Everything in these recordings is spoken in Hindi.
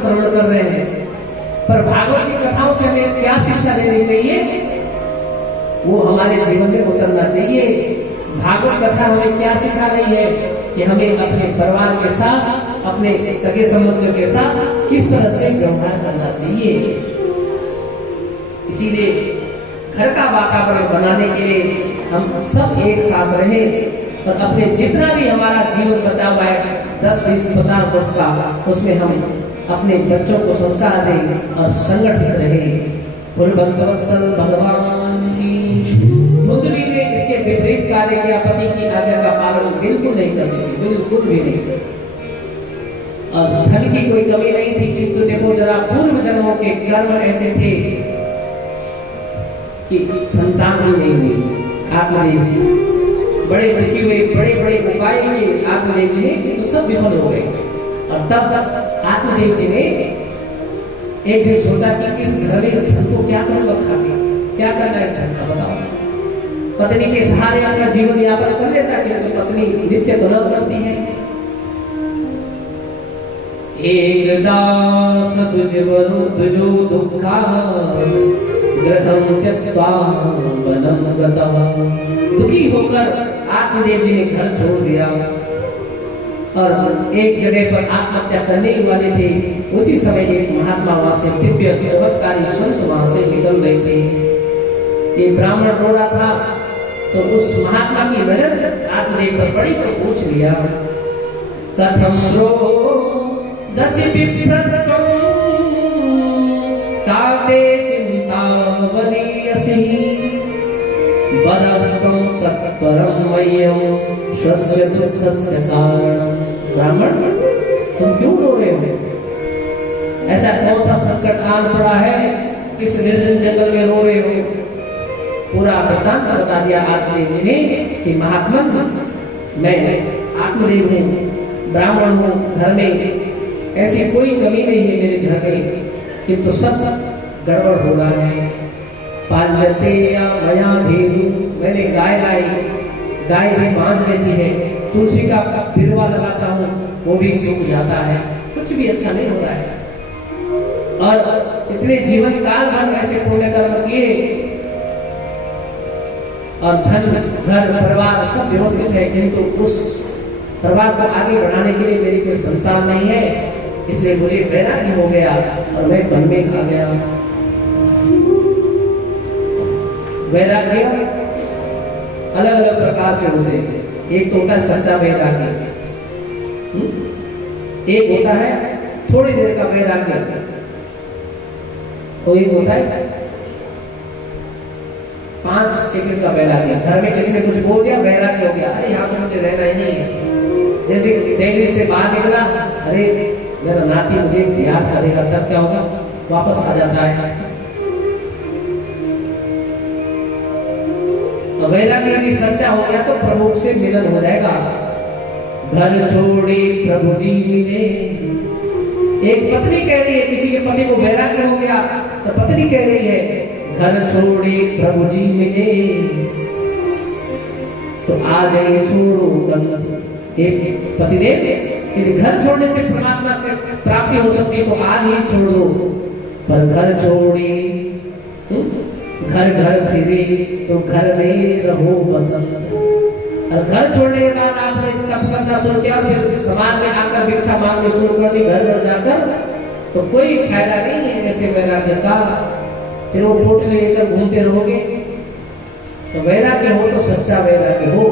श्रवण कर रहे हैं, पर भागवत की कथाओं से हमें क्या शिक्षा लेनी चाहिए वो हमारे जीवन में उतरना चाहिए। भागवत कथा हमें क्या सिखा रही है कि हमें अपने परिवार के साथ, अपने सगे संबंधियों के साथ किस तरह से व्यवहार करना चाहिए। इसीलिए घर का वातावरण बनाने के लिए हम सब एक साथ रहे और अपने जितना भी हमारा जीवन बचा हुआ है 10, 20, 50 वर्ष का, उसमें हम अपने बच्चों को संस्कार दें और संगठित रहे। कुलवंतवत्सल भगवान की। धुंधली ने इसके विपरीत कार्य किया, पति की आज्ञा का पालन बिल्कुल नहीं करती थी, बिल्कुल भी नहीं। और धन की कोई कमी नहीं थी, किंतु देखो जरा पूर्व जन्मों के कर्म ऐसे थे कि संतान ही नहीं हुई। आत्मदेव बड़े बल्कि हुए, बड़े बड़े उपाय किए आत्मदेव जी ने, तो सब विफल हो गए। और तब आत्मदेव जी ने एक दिन सोचा कि इस घर में इस धन को क्या करूंगा, खाकर क्या करना है इस धन का, बताओ। पत्नी के सहारे अपना जीवन यापन कर लेता, किंतु पत्नी नित्य गुनाह करती है। एक दास तुझो दुखा ग्रहं त्यक्त्वा वनं गतः। दुखी होकर आत्मदेव जी ने घर छोड़ दिया और एक जगह पर आत्महत्या करने वाले थे। उसी समय एक महात्मा वहां से, दिव्य चमत्कारी संत वहां से निकल रहे थे। ये ब्राह्मण रो रहा था, तो उस महात्मा की नजर आत्मदेव पर पड़ी, तो पूछ लिया, कथम रो दसि विप्रत्वं काते चिंतावनीयसि वदतं सत्परं मह्यं स्वस्य सुखस्य कारणं। ब्राह्मण, तुम क्यों रो रहे हो? ऐसा कौन सा संकट आन पड़ा है, किस निर्जन जंगल में रो रहे हो? पूरा वृत्तांत बता दिया आत्मदेव जी ने कि महात्मन, मैं आत्मदेव हूँ, ब्राह्मण हूँ, घर में ऐसी कोई कमी नहीं है मेरे घर में, किंतु सब गड़बड़ हो रहा है। पाल्यते या मया भेदु, मैंने गाय लाई, गाय भी बांझ लेती है, तुलसी का बिरवा लगाता हूँ, वो भी सूख जाता है, कुछ भी अच्छा नहीं होता है। और इतने जीवन काल भर ऐसे पुण्य कर्म किए और धन, घर, परिवार सब व्यवस्थित है, किंतु उस परिवार को आगे बढ़ाने के लिए मेरी कोई संतान नहीं है, इसलिए मुझे वैराग्य हो गया और मैं वन में आ गया। वैराग्य अलग अलग प्रकार से होते हैं। एक तो होता है सच्चा वैराग्य, एक होता है थोड़ी देर का वैराग्य, तो एक होता है 5 सेकंड का वैराग्य। घर में किसी ने कुछ बोल दिया, वैराग्य हो गया, अरे यहाँ तो मुझे रहना ही नहीं है। जैसे दिल्ली से बाहर निकला, अरे मेरा नाती मुझे याद करेगा, तब क्या होगा, वापस आ जाता है। तो वैराग्य यदि सच्चा हो गया तो प्रभु से मिलन हो जाएगा। घर छोड़े प्रभु जी मिले। एक पत्नी कह रही है, किसी के पति को वैराग्य हो गया तो पत्नी कह रही है, घर छोड़े प्रभु जी मिले तो आ जाइए छोड़ो गंध। एक पतिदेव, यदि घर छोड़ने से परमात्मा की प्राप्ति हो सकती है तो आज ही छोड़ दो, पर घर छोड़े घर घर फिरे तो घर में रहो बसंत। और घर छोड़ने के बाद आपने तप करना शुरू किया, फिर समाज में आकर भिक्षा मांगनी शुरू कर दी घर घर जाकर, तो कोई फायदा नहीं है ऐसे वैराग्य का। फिर वो पोटली लेकर घूमते रहोगे। तो वैराग्य हो तो सच्चा वैराग्य हो।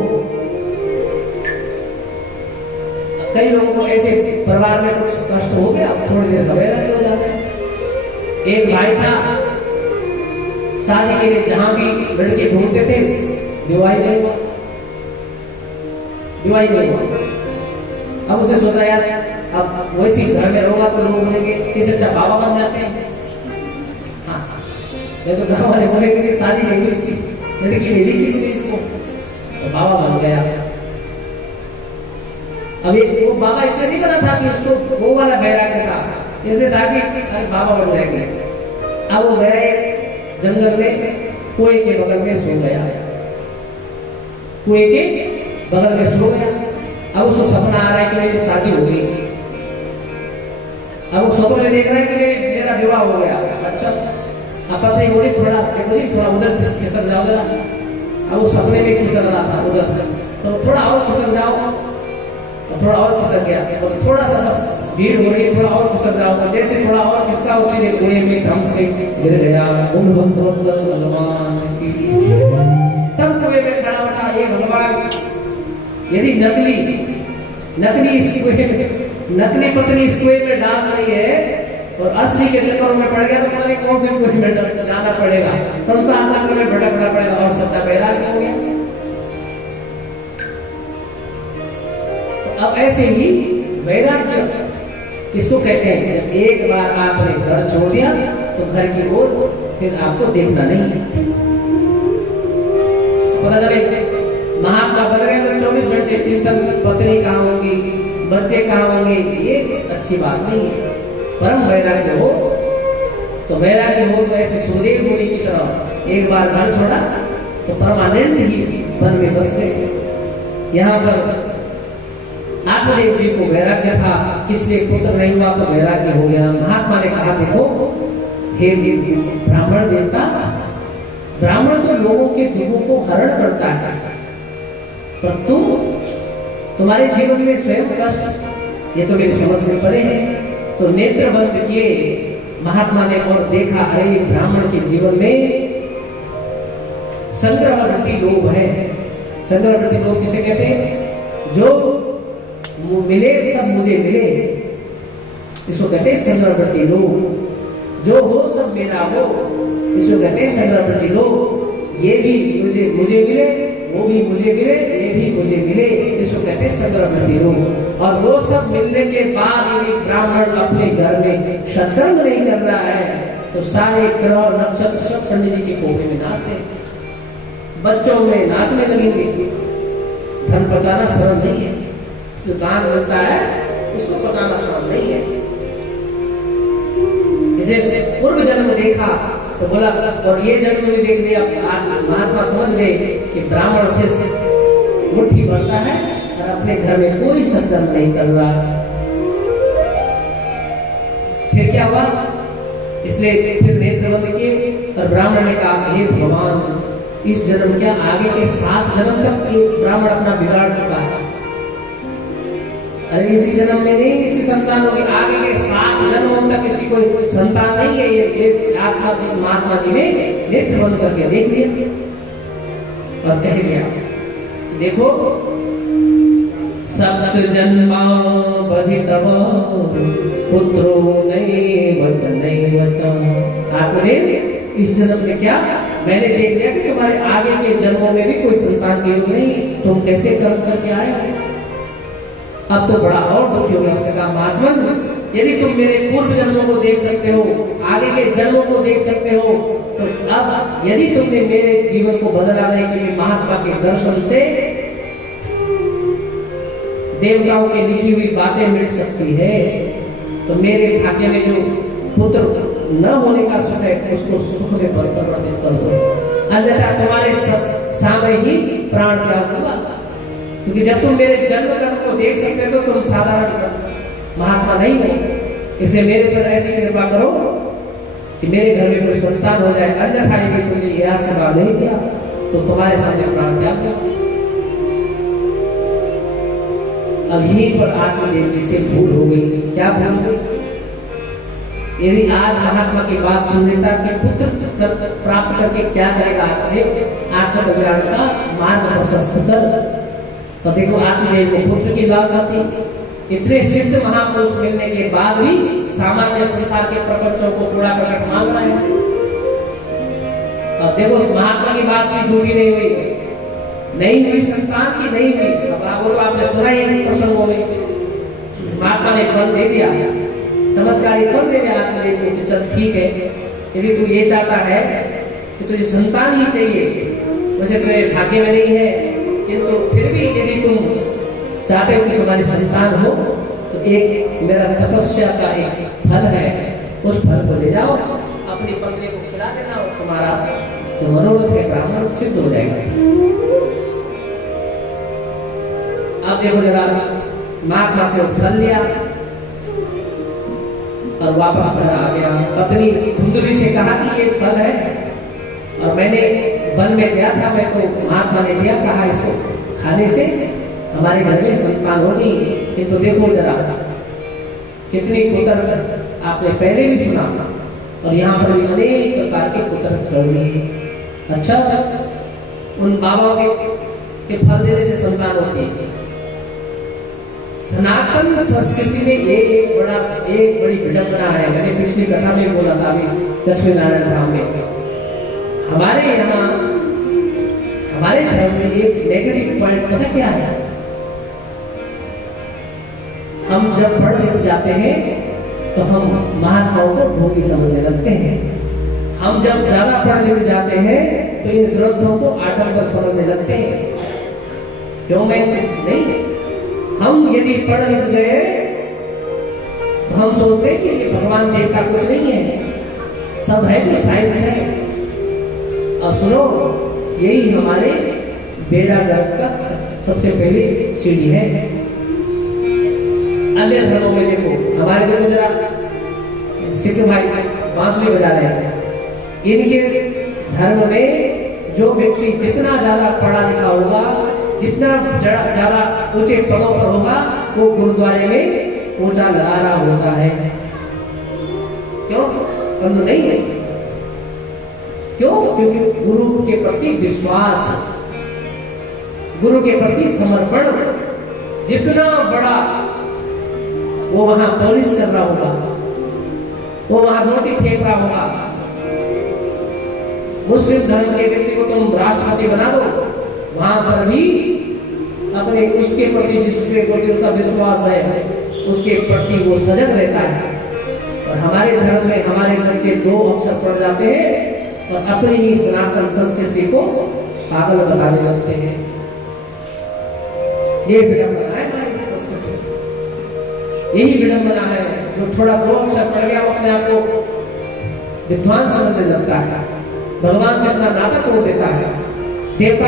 कई लोगों को ऐसे परिवार में कुछ कष्ट हो गया, थोड़ी देर का वैराग्य हो जाता है। एक भाई था, शादी के लिए जहां भी लड़के ढूंढते थे, विवाह नहीं हुआ, विवाह नहीं हुआ। अब उसने सोचा यार, अब वैसे घर में रहूंगा तो लोग बोलेंगे किस अच्छा बाबा बन जाते हैं। हाँ, तो घर वाले बोलेंगे कि शादी नहीं हुई इसकी, लड़की नहीं ली किसी ने इसको, तो बाबा बन गया। अब वो बाबा इसलिए नहीं बना था कि उसको वो वाला वैराग्य था, इसलिए था कि बाबा बन जाएंगे। अब वो गया जंगल में, कुएं के बगल में सो गया, कुएं के बगल में सो गया। अब उसको सपना आ रहा है कि मेरी शादी हो गई। अब वो स्वप्न में देख रहा है कि मेरा विवाह हो गया। अच्छा, अब पता ही बोली थोड़ा देखो जी, थोड़ा उधर खिसक जाओ जरा। अब वो सपने में खिसक रहा था उधर, तो थोड़ा और खिसक जाओ, थोड़ा और खिसक गया। तो थोड़ा सा बस भीड़ हो रही है, थोड़ा और खिसक जाओ। तो जैसे थोड़ा और खिसका, उसी कुएं में धम से गिर गया। भगवान की तब कुएं में खड़ा उठा ये भगवान, यदि नकली इस कुएं में, नकली पत्नी इस कुएं में डाल रही है और असली के चक्कर में पड़ गया, तो पता नहीं कौन से कुएं में जाना पड़ेगा, संसार चक्र में भटकना पड़ेगा और सच्चा पैदा क्या हो गया। तो अब ऐसे ही वैराग्य इसको कहते हैं, जब एक बार आपने घर छोड़ दिया तो घर की ओर फिर आपको देखना नहीं। पता चले महात्मा बन गए तो 24 घंटे चिंतन, पत्नी कहाँ होगी, बच्चे कहाँ होंगे, ये अच्छी बात नहीं है। परम वैराग्य हो तो वैराग्य हो तो ऐसे सुखदेव मुनि की तरह एक बार घर छोड़ा तो परमानेंट ही वन में बस गए। यहाँ पर आत्मदेव जी को वैराग्य था, किसलिए पुत्र नहीं हुआ तो वैराग्य हो गया। महात्मा ने कहा देखो हे ब्राह्मण देवता, ब्राह्मण तो लोगों के दुखों को हरण करता है, पर तुम्हारे जीवन में स्वयं कष्ट, ये तो मेरी समझ से परे है। तो नेत्र बंद किए महात्मा ने और देखा, अरे ब्राह्मण के जीवन में संग्रहवृत्ति लोभ है। संग्रहवृत्ति लोभ किसे कहते हैं? जो मिले सब मुझे मिले, इसको कहते हैं संग्रहवृत्ति लोभ। जो हो सब मेरा हो, इसको कहते हैं संग्रहवृत्ति लोभ। ये भी मुझे मिले, वो भी मुझे मिले, ये भी मुझे मिले, इसको कहते हैं संग्रहवृत्ति लोभ। और वो सब मिलने के बाद यदि ब्राह्मण अपने घर में सत्कर्म नहीं कर रहा है तो सारे ग्रह नक्षत्र सब पंडित जी के कोपे में नाचते हैं, बच्चों में नाचने लगेंगे। धन बचाना सरल नहीं है, दान मिलता है उसको बचाना सरल नहीं है। इसे पूर्व जन्म देखा तो बोला, और ये जन्म में देख लिया। महात्मा समझ गए कि ब्राह्मण सिर्फ मुट्ठी भरता है और अपने घर में कोई सत्संग नहीं कर रहा। फिर क्या हुआ? इसलिए फिर नेत्र बंद किए और ब्राह्मण ने कहा हे भगवान, इस जन्म क्या आगे के 7 जन्म तक एक ब्राह्मण अपना बिगाड़ चुका है। अरे इसी जन्म में नहीं इसी संतान होगी, आगे के 7 जन्मों तक किसी कोई संतान नहीं है। ये आत्मा जी महात्मा जी ने नेत्र बंद करके देख लिया और कह दिया देखो, सप्त जन्मा बधितव पुत्रो नहीं वचन। आपने इस जन्म में क्या मैंने देख लिया कि तुम्हारे आगे के जन्मों में भी कोई संतान के योग नहीं, तुम कैसे कर्म करके आए। अब तो बड़ा और दुखी हो गया। उसने कहा महात्मन, यदि तुम मेरे पूर्व जन्मों को देख सकते हो, आगे के जन्मों को देख सकते हो, तो अब यदि तुमने मेरे जीवन को बदलाने के लिए महात्मा के दर्शन से देवताओं की लिखी हुई बातें मिट सकती है, तो मेरे भाग्य में जो पुत्र न होने का सुख है उसको सुख में परिवर्तित कर दो, अन्यथा तुम्हारे सामने ही प्राण त्याग होगा। क्योंकि जब तुम मेरे जन्म कर्म को देख सकते हो तो तुम साधारण महात्मा नहीं हो। इसलिए मेरे पर ऐसी कृपा करो कि मेरे घर में कोई संतान हो जाए, अन्यथा यदि तुमने यह आशीर्वाद नहीं दिया तो तुम्हारे सामने प्राण त्याग दो। अब यहीं पर आत्मदेव जी से भूल हो गई। क्या भूल हो गई? यदि आज महात्मा की बात सुन लेता कि पुत्र प्राप्त करके क्या करेगा, आत्मकल्याण का मार्ग प्रशस्त कर। तो देखो आत्मदेव को पुत्र की लालसा थी। इतने सिद्ध महापुरुष मिलने के बाद भी सामान्य संसार के प्रपंचों को पूरा प्रकट मान रहे हैं। अब देखो महात्मा की बात भी झूठी नहीं हुई, संतान की नहीं हुई। अब आपने सुना ही इस प्रसंगों में महात्मा ने फल दे दिया, चमत्कारी फल दे दिया आत्मदेव को कि चल ठीक है, यदि तू ये चाहता है कि तुझे संतान ही चाहिए, वैसे तुम्हारे भाग्य में नहीं है, किंतु फिर भी यदि तुम चाहते हो कि तुम्हारी संतान हो तो एक मेरा तपस्या का एक फल है, उस फल को ले जाओ, अपनी पत्नी को खिला देना और तुम्हारा जो मनोरथ है ब्राह्मण सिद्ध हो जाएगा। अब देखो जरा महात्मा से फल लिया, और वापस घर आ गया। पत्नी धुंधली से कहा कि ये फल है और मैंने वन में गया था, मैं तो महात्मा ने दिया, कहा इसको खाने से हमारे घर में संतान होगी। किंतु देखो जरा कितनी कुतर्क आपने पहले भी सुना और यहाँ पर भी अनेक प्रकार के कुतर्क कर दिए। अच्छा, उन बाबाओं के फल देने से संतान होती है। सनातन संस्कृति में एक बड़ी विडंबना है। मैंने पिछली कथा में बोला था अभी लक्ष्मी नारायण धाम में, हमारे यहाँ हमारे धर्म में एक नेगेटिव पॉइंट पता क्या है? हम जब पढ़ लिख जाते हैं तो हम महात्माओं को ढोंगी समझने लगते हैं। हम जब ज्यादा पढ़ लिख जाते हैं तो इन ग्रंथों को आडंबर समझने लगते हैं। क्यों? मैं नहीं, हम यदि पढ़ लिख गए तो हम सोचते हैं कि ये भगवान देवता कुछ नहीं है, सब है तो साइंस है। और सुनो, यही हमारे बेड़ा गर्क का सबसे पहली सीढ़ी है। अन्य धर्मों में देखो, हमारे देखो जरा सिख भाई बांसुरी बजा रहे हैं, इनके धर्म में जो व्यक्ति जितना ज्यादा पढ़ा लिखा होगा, जितना ज्यादा ऊंचे पदों पर होगा, वो गुरुद्वारे में ऊंचा लगा रहा होता है। क्यों? बंद नहीं है। क्यों? क्योंकि गुरु के प्रति विश्वास, गुरु के प्रति समर्पण, जितना बड़ा वो वहां पॉलिश कर रहा होगा, वो वहां रोटी फेंक रहा होगा। मुस्लिम धर्म के व्यक्ति को तुम राष्ट्रपति बना दो, वहां पर भी अपने उसके प्रति जिसके प्रति उसका विश्वास है, उसके प्रति वो सजग रहता है। और हमारे धर्म में हमारे बच्चे 2 अक्षर पढ़ जाते हैं और अपनी ही सनातन संस्कृति को पागल बताने लगते हैं। ये विडंबना है हमारी संस्कृति, यही विडंबना है। जो थोड़ा 2 अक्षर पढ़ गया वो अपने आप को विद्वान समझने लगता है, भगवान से अपना नाता तोड़ देता है। देवता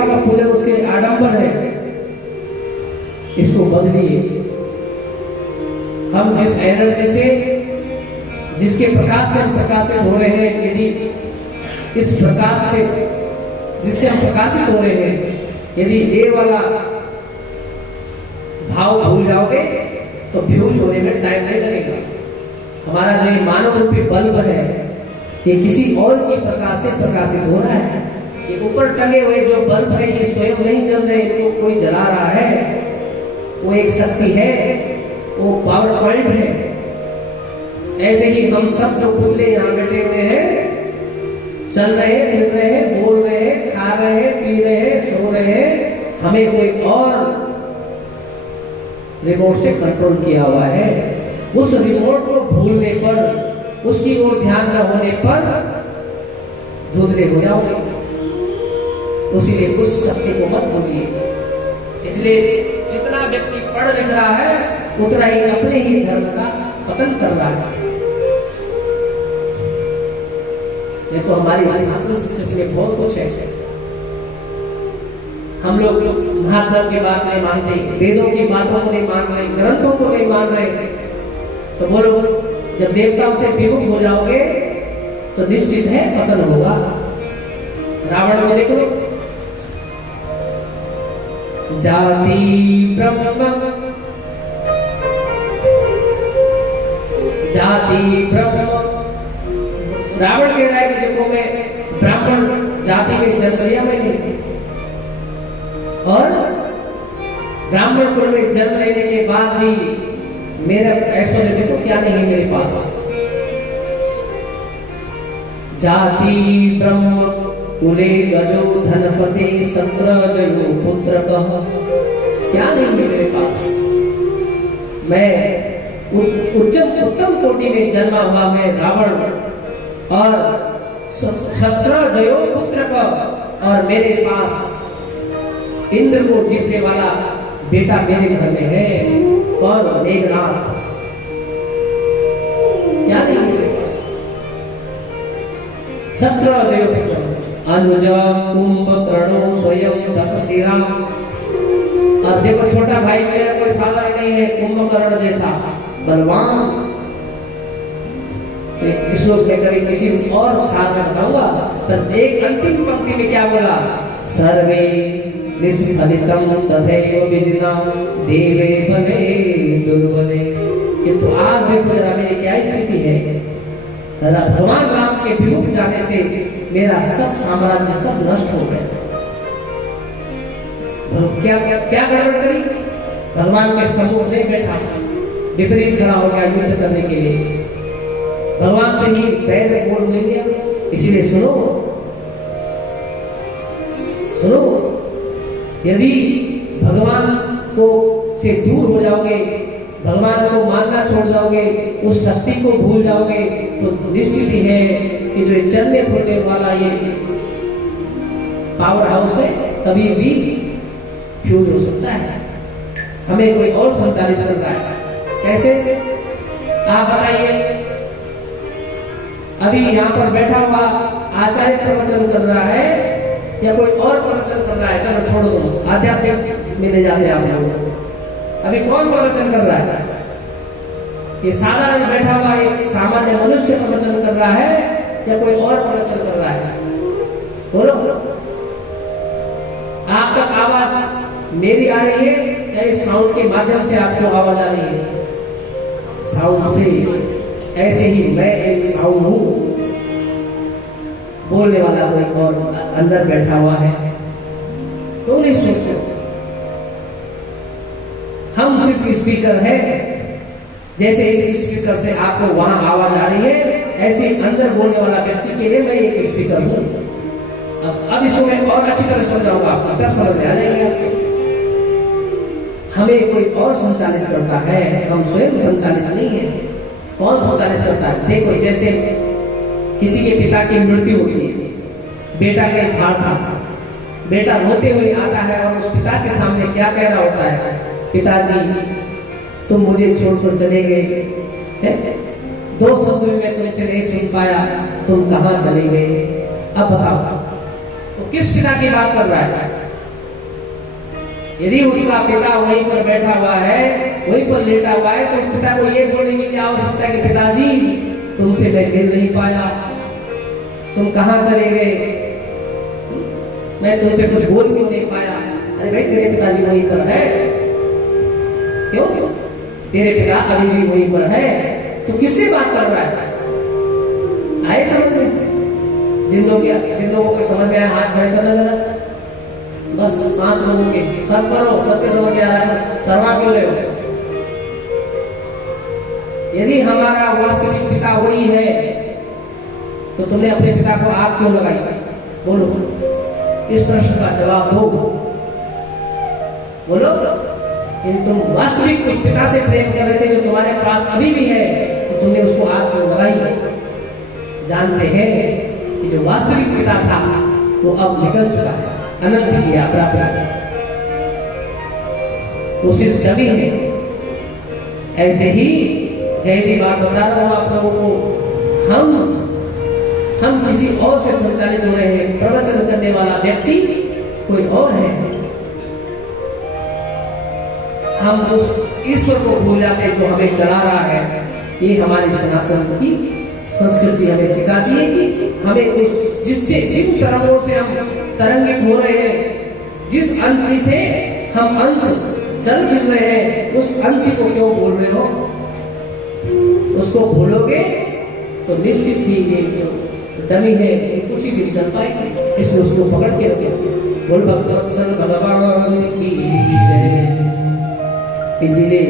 का पूजन उसके लिए आडंबर है। इसको बदलिए। हम जिस एनर्जी से, जिसके प्रकाश से हम प्रकाशित हो रहे हैं, यदि इस प्रकाश से जिससे हम प्रकाशित हो रहे हैं, यदि ये वाला भाव भूल जाओगे तो फ्यूज होने में टाइम नहीं लगेगा। हमारा जो ये मानव रूपी बल्ब है, ये किसी और की प्रकाश से प्रकाशित हो रहा है। ये ऊपर टंगे हुए जो बल्ब है, ये स्वयं नहीं जल रहे, इनको कोई जला रहा है। वो एक शक्ति है, वो पावर पॉइंट है। ऐसे ही हम सब जो पुतले यहाँ बैठे हुए हैं, चल रहे हैं, फिर रहे हैं, बोल रहे हैं, खा रहे हैं, पी रहे हैं, सो रहे हैं, हमें कोई और रिमोट से कंट्रोल किया हुआ है। उस रिमोट को भूलने पर, उसकी ओर ध्यान न होने पर धुंधले हो जाओगे। उसीलिए उस शक्ति को मत भूलिए। इसलिए जितना व्यक्ति पढ़ लिख रहा है, उतना ही अपने ही धर्म का पतन कर रहा है। ये तो हमारी सनातन संस्कृति में बहुत कुछ है। हम लोग महात्मा की बात नहीं मानते, वेदों की बातों को नहीं मान रहे, ग्रंथों को नहीं मान रहे। तो बोलो, जब देवताओं से विमुख हो जाओगे तो निश्चित है पतन होगा। रावण में देख लो, जाति ब्रह्म, जाति ब्रह्म। रावण कह रहा है कि देखो मैं ब्राह्मण जाति में जन्म लिया मैंने, और ब्राह्मण कुल में जन्म लेने के बाद भी मेरा ऐश्वर्य देखो क्या नहीं है मेरे पास। जाति ब्रह्म कुले गजो धनपते शस्त्रजयो पुत्र कह, क्या नहीं है मेरे पास। मैं उत्तम कोटि में जन्मा हुआ मैं रावण, और शस्त्रजयो पुत्र कह, और मेरे पास इंद्र को जीतने वाला बेटा मेरे घर में है। कौन? मेघनाथ। क्या नहीं है मेरे पास। शस्त्रजयो पुत्र अनुज कुंभकर्णो स्वयं 10 सिरा। और देखो छोटा भाई मेरा कोई साधारण नहीं है, कुंभकर्ण जैसा बलवान इस श्लोक में कभी किसी और साथ में बताऊंगा, पर एक अंतिम पंक्ति में क्या बोला, सर्वे निष्फलितम तथैव विदिना देवे बले दुर्बले। किंतु आज देखो जरा मेरी क्या स्थिति है, भगवान राम के विमुख जाने से मेरा सब साम्राज्य सब नष्ट हो गया। क्या क्या गड़बड़ करी, भगवान के सम्मुख नहीं बैठा, विपरीत खड़ा हो गया युद्ध करने के लिए, भगवान से ही पैर बोल ले लिया। इसीलिए सुनो सुनो, यदि भगवान को से दूर हो जाओगे, भगवान को मानना छोड़ जाओगे, उस शक्ति को भूल जाओगे, तो निश्चित ही है कि जो चलने फिरने वाला ये पावर हाउस है कभी भी फ्यूज हो सकता है। हमें कोई और संचालित कर रहा है। कैसे आप बताइए, अभी यहाँ पर बैठा हुआ आचार्य प्रवचन कर रहा है या कोई और प्रवचन कर रहा है, चलो छोड़ दो, आध्यात्मिक में ले जाते आप लोग। अभी कौन प्रवचन कर रहा है, ये साधारण बैठा हुआ एक सामान्य मनुष्य प्रवचन कर रहा है या कोई और प्रवचन कर रहा है, बोलो। आप तक आवाज मेरी आ रही है या इस साउंड के माध्यम से आपको आवाज आ रही है, साउंड से। ऐसे ही मैं एक साउंड हूं, बोलने वाला कोई और अंदर बैठा हुआ है। क्यों नहीं सोचते, हम सिर्फ स्पीकर है, जैसे इस स्पीकर से आपको वहां आवाज आ रही है, ऐसे अंदर बोलने वाला व्यक्ति के लिए मैं एक स्पीकर हूं। अब इसको मैं और अच्छी तरह समझाऊंगा, आपको तब समझ में आ जाएगी आपको। हमें कोई और संचालित करता है, हम स्वयं संचालित नहीं है। कौन संचालित करता है, देखो जैसे किसी के पिता की मृत्यु होती है, बेटा के भार था, बेटा रोते हुए आता है और उस पिता के सामने क्या कह रहा होता है, पिताजी तुम मुझे छोड़कर चले गए, 2 शब्द में मैं तुमसे नहीं सुन पाया, तुम कहां चले गए। अब बताओ तो किस पिता की बात कर रहा है। यदि उसका पिता वहीं पर बैठा हुआ है, वहीं पर लेटा हुआ है, तो उस पिता को ये बोलने की आवश्यकता है कि पिताजी तुमसे मैं मिल नहीं पाया, तुम कहां चले गए, मैं तुमसे कुछ बोल क्यों नहीं पाया। अरे भाई तेरे पिताजी वहीं पर है, क्यों तेरे पिता अभी भी वहीं पर है, तो किससे बात कर रहा है। आए समझ में, जिन लोगों को समझ में आया हाथ खड़े करना जरा, बस 5 लोगों के सब करो, सबके समझ में आ रहा है, सर्वा क्यों रहे हो। यदि हमारा वास्तविक पिता वही है तो तुमने अपने पिता को आग क्यों लगाई, बोलो, इस प्रश्न का जवाब दो, बोलो। यदि तुम वास्तविक उस पिता से प्रेम कर रहे थे जो तुम्हारे पास अभी भी है, तो तुमने उसको आग क्यों लगाई। जानते हैं कि जो वास्तविक पिता था वो अब निकल चुका है, अनंत की यात्रा पर, वो सिर्फ डमी है। ऐसे ही गहरी बात बता रहा हूं आप लोगों को, हम किसी और से संचालित हो रहे हैं, प्रवचन करने वाला व्यक्ति कोई और है। हम उस ईश्वर को भूल जाते जो हमें चला रहा है। ये हमारी सनातन की संस्कृति हमें सिखाती है कि हमें उस जिन तरंगों से हम तरंगित हो रहे हैं, जिस अंशी से हम अंश चल फिर रहे हैं, उस अंशी को क्यों भूल रहे हो। उसको भूलोगे तो निश्चित ही ये जो डमी है ये कुछ ही दिन चल पाएगी, इसलिए उसको पकड़ के रखो। बोल भगवत्सल भगवान की जय। इसीलिए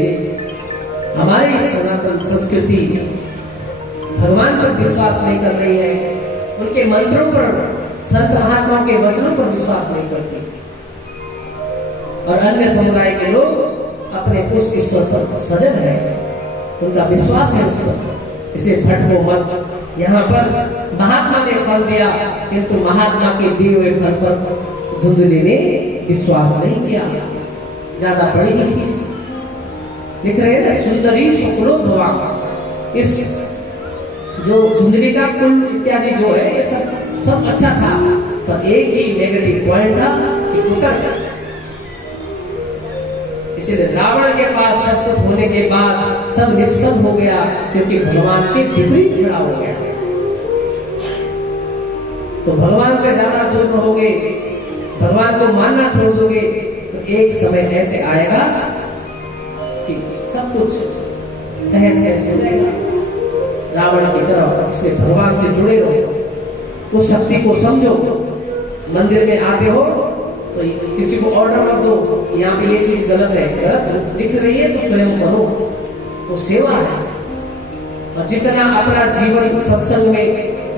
हमारी सनातन संस्कृति भगवान पर विश्वास नहीं कर रही है, उनके मंत्रों पर, संत महात्माओं के वचनों पर विश्वास नहीं करती, और अन्य समुदाय के लोग अपने उस ईश्वर पर सजग है, उनका विश्वास है उस पर। इसलिए भटको मत। यहाँ पर महात्मा ने फल दिया, किंतु महात्मा के दिए हुए फल पर धुंधली ने विश्वास नहीं किया। ज्यादा पढ़ी लिखी लिख रहे हैं, सुंदरी शुक्रोद्भवा, इस जो धुंधली का कुल इत्यादि जो है ये सब अच्छा था, पर एक ही नेगेटिव पॉइंट था कि पुत्र। इसलिए रावण के पास सब कुछ होने के बाद सब निष्फल हो गया, क्योंकि भगवान के विपरीत खड़ा हो गया। तो भगवान से ज्यादा दूर रहोगे, भगवान को मानना छोड़ दोगे, तो एक समय ऐसे आएगा कि सब कुछ तहस नहस हो जाएगा रावण की तरफ। इसलिए भगवान से जुड़े रहो, उस शक्ति को समझो। मंदिर में आते हो तो किसी को ऑर्डर मत दो, यहाँ पे ये चीज गलत है, गलत दिख रही है तो स्वयं करो, वो सेवा है। और जितना अपना जीवन सत्संग में,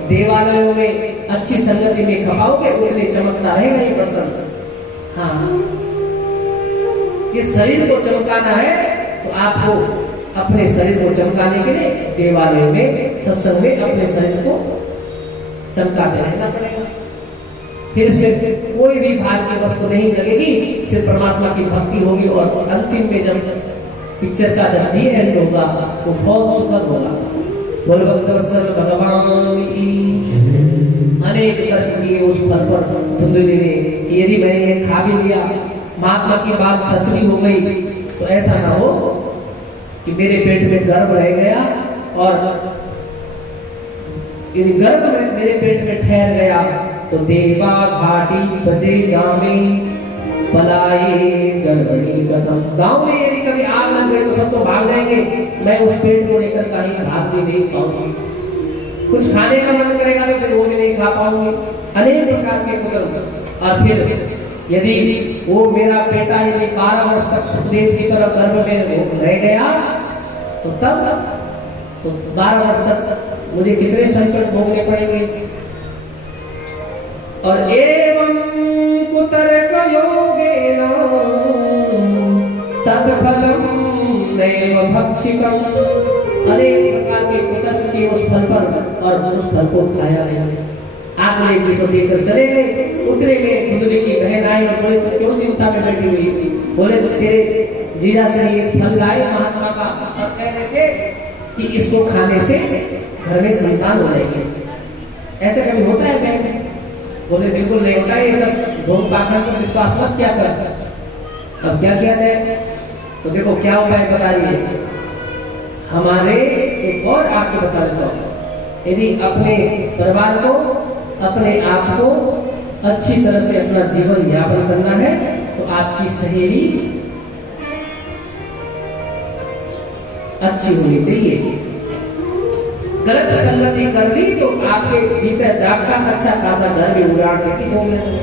देवालयों में, अच्छी संगति में खपाओगे, उतने चमकता रहेगा ये बर्तन। हाँ, इस शरीर को चमकाना है तो आपको अपने शरीर को चमकाने के लिए देवालय में, सत्संग में अपने शरीर को चमकाते रहना पड़ेगा। फिर इसमें कोई भी भाग की वस्तु नहीं लगेगी, सिर्फ परमात्मा की भक्ति होगी। और अंतिम में जब पिक्चर का जब भी एंड होगा वो बहुत सुखद होगा। बोल भगवान की अनेक तर्क किए उस फल पर धुंधली ने, यदि मैंने ये खा भी लिया, महात्मा की बात सच भी हो गई, तो ऐसा ना हो कि मेरे पेट में गर्भ रह गया और यदि गर्भ में मेरे पेट में ठहर गया तो देवा घाटी बजे गावे पलाए गड़बड़ी कदम। गांव में यदि कभी आग लग गई तो सब तो भाग जाएंगे, मैं उस पेट को लेकर कहीं भाग भी नहीं पाऊंगी। कुछ खाने का मन करेगा तो फिर वो भी नहीं खा पाऊंगी। अनेक प्रकार के कुतर्क। और फिर यदि वो मेरा बेटा यदि 12 वर्ष तक सुखदेव की तरह गर्भ में रह गया तो तब तो 12 वर्ष तक मुझे कितने संकट भोगने पड़ेंगे। और एवं कुतर्क योगेन तत्फलम नैव भक्षितम। अनेक प्रकार के कुतर्क के उस फल पर और उस फल को खाया नहीं। आंकड़े जी को देकर चले गए, उतरे गए, धुंधली की बहन आई और बोले तो क्यों चिंता में बैठी हुई? बोले तेरे जीजा से ये फल लाए महात्मा का, और कह रहे थे कि इसको खाने से घर में संतान हो जाएगी। ऐसे कभी होता है बहन? बोले बिल्कुल नहीं होता, ये सब ढोंग पाखंड पर विश्वास मत क्या कर। अब क्या किया जाए? तो देखो क्या उपाय बता रही है हमारे। एक और आपको बता देता हूँ, यदि अपने परिवार को, अपने आप को अच्छी तरह से अपना जीवन यापन करना है तो आपकी सहेली अच्छी होनी चाहिए। गलत संगति कर ली तो आपके जीता जागता अच्छा खासा घर भी उजाड़ देगी 2 मिनट में।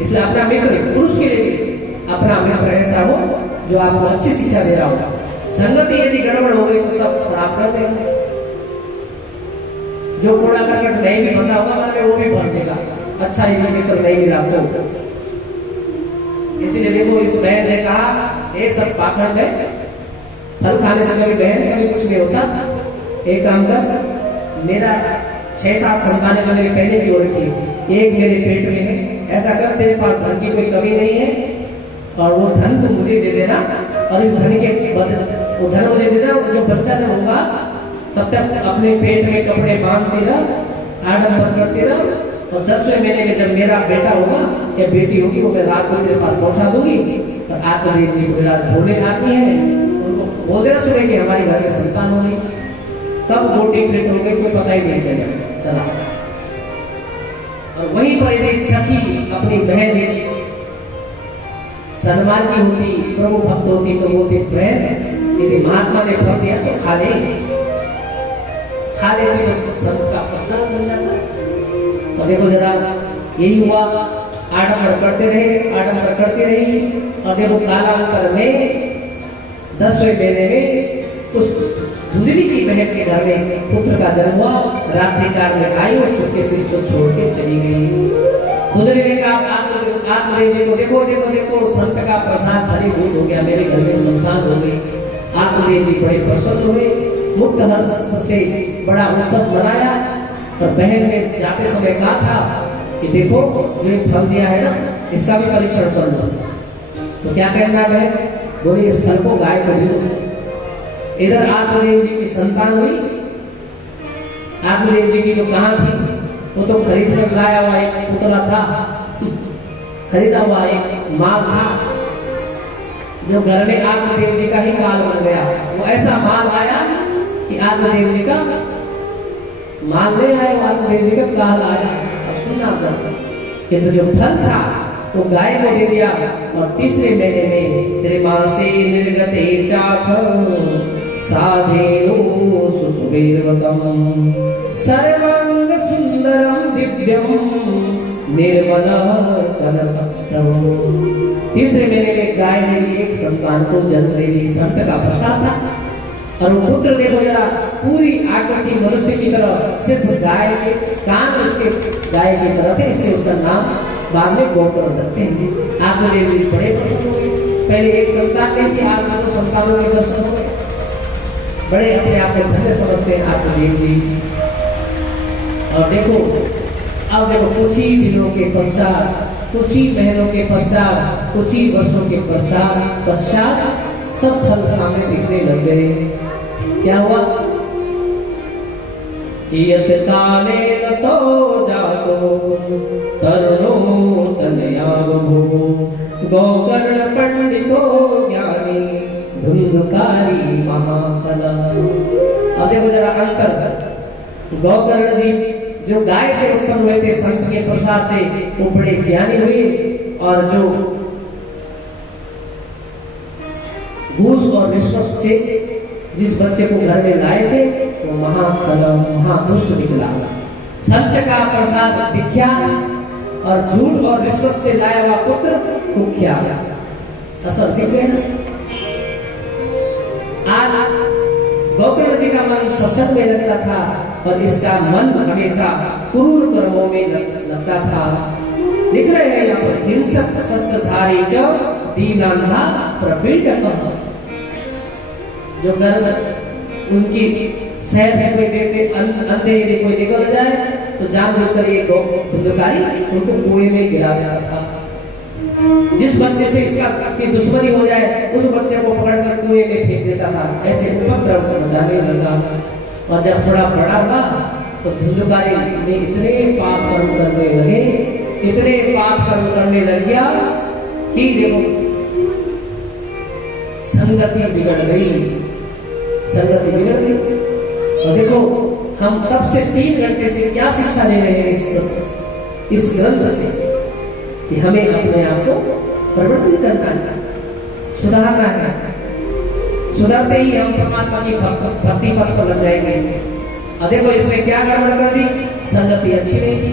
इसलिए अपना मित्र, पुरुष के लिए भी अपना मित्र ऐसा हो जो आपको अच्छी शिक्षा दे रहा हो। संगति यदि गड़बड़ हो गई तो सब खराब कर देगा। जो कूड़ा करकट नहीं भी भरना होगा मन में वो भी भर देगा। अच्छा इसलिए मित्र नहीं मिला तो। इसीलिए देखो इस बहन ने कहा ये सब पाखंड है, फल खाने से कभी बहन कभी कुछ नहीं होता। एक काम कर, मेरा 6-7 संतानें तो मेरे पहले भी हो रखी है, एक मेरे पेट में है। ऐसा कर, तेरे पास धन की कोई कमी नहीं है और वो धन तो मुझे दे देना, और इस धन के वो धन मुझे दे देना। जो बच्चा जब होगा तब तक अपने पेट में कपड़े बांधते रह, आडंबर करते रह, और 10वें महीने में जब मेरा बेटा होगा या बेटी होगी वो मैं रात को तेरे पास पहुंचा दूंगी। और आत्मदेव जी भोले आदमी है, उनको बोल देना सुबह कि हमारे घर में संतान होगी। कब 2 डिफरेंट हो गए कोई पता ही नहीं चला। और वहीं पर यदि सखी अपनी बहन यदि सन्मार्गी होती, प्रभु भक्त होती तो बोलती बहन यदि महात्मा ने फल दिया तो खा ले तो संत का प्रसाद बन जाता। और देखो जरा यही हुआ, आडंबर करते रही और देखो कालांतर में 10वें महीने में उस धुंधली की बहन के घर में पुत्र का जन्म हुआ। रात्रि काल में आई और चुपके से इसको छोड़ के चली गई। धुंधली ने कहा आत्मदेव जी को देखो संत का प्रसाद फलीभूत हो गया, मेरे घर में संतान हो गई। आत्मदेव जी बड़े प्रसन्न हुए, मुक्त हर्ष से बड़ा उत्सव मनाया। और बहन ने जाते समय कहा था कि देखो जो ये फल दिया है ना इसका भी परीक्षण कर लो। तो क्या कहना है? बोले इस फल को गाय को दे। इधर आत्मदेव जी की संतान हुई। आत्मदेव जी की जो कहाँ थी वो तो खरीदने लाया हुआ एक पुतला था, खरीदा हुआ एक माल था। जो घर में आत्मदेव जी का ही काल बन गया, वो ऐसा माल आया कि आत्मदेव जी का माल ले आए, आत्मदेव जी का काल आया। अब सुनना चाहता किंतु जो फल था वो गाय को दे दिया, और तीसरे महीने में तेरे मां से निर्गते चाख साधेनु सुसुवीरवतम सर्वांग सुंदरम दिव्यम निर्मल कनकम। तीसरे महीने में गाय ने भी एक संतान को जन्म दे दी। संत का प्रसाद था, और वो पुत्र देखो जरा, पूरी आकृति मनुष्य की तरह, सिर्फ गाय के कान उसके गाय की तरह थे, इसलिए उसका नाम बाद में गोकर्ण रखते हैं। आत्मदेव जी बड़े प्रसन्न हुए, पहले एक संतान नहीं थी, आज तो संतानों के दर्शन हो गए, बड़े अपने आप को धन्य समझते हैं आत्मदेव जी। और देखो अब देखो कुछ ही दिनों के पश्चात, कुछ ही महीनों के पश्चात, कुछ ही वर्षों के पश्चात सब फल सामने दिखने लग गए। क्या हुआ? कियत काले तो जातो तरुणो तनया बभू गोकर्ण पंडितो ज्ञानी धुंधुकारी महाफला। अब देखो जरा अंतर, गोकर्ण जी जो गाय से उत्पन्न हुए थे संत के प्रसाद से, वो बड़े ज्ञानी हुए, और जो घूस और रिश्वत से जिस बच्चे को घर में लाए थे वो महादुष्ट निकला। संत का प्रसाद विख्यात और झूठ और रिश्वत से लाया हुआ पुत्र कुख्यात। असल ठीक है ना? आज गोकर्ण जी का मन सत्संग में लगता था, और इसका मन हमेशा क्रूर कर्मों में लगता था। लिख रहे हैं यहाँ पर, हिंसक शस्त्रधारी च दीनांधा प्रपीड़क। जो गर्भ उनकी शहर से कोई बेटे अंधे यदि कोई निकल जाए तो जानबूझकर ये धुंधकारी उनको कुएं में गिरा देता था। जिस बच्चे से इसका की दुश्मनी हो जाए उस बच्चे को पकड़कर कुएं में फेंक देता था। ऐसे उपद्रव मचाने लगा, और जब थोड़ा बड़ा हुआ तो धुंधकारी ने इतने पाप कर्म करने लगे, इतने पाप कर्म करने लग गया कि देखो संगति बिगड़ गई, संगति बिगड़ गई। और देखो हम तब से 3 घंटे से क्या शिक्षा ले रहे हैं इस ग्रंथ से, कि हमें अपने आप को परिवर्तन करना है, सुधारना है। सुधरते ही हम परमात्मा की भक्ति पथ पर लग जाएंगे। अब देखो इसमें क्या गड़बड़ कर दी, संगति अच्छी नहीं थी,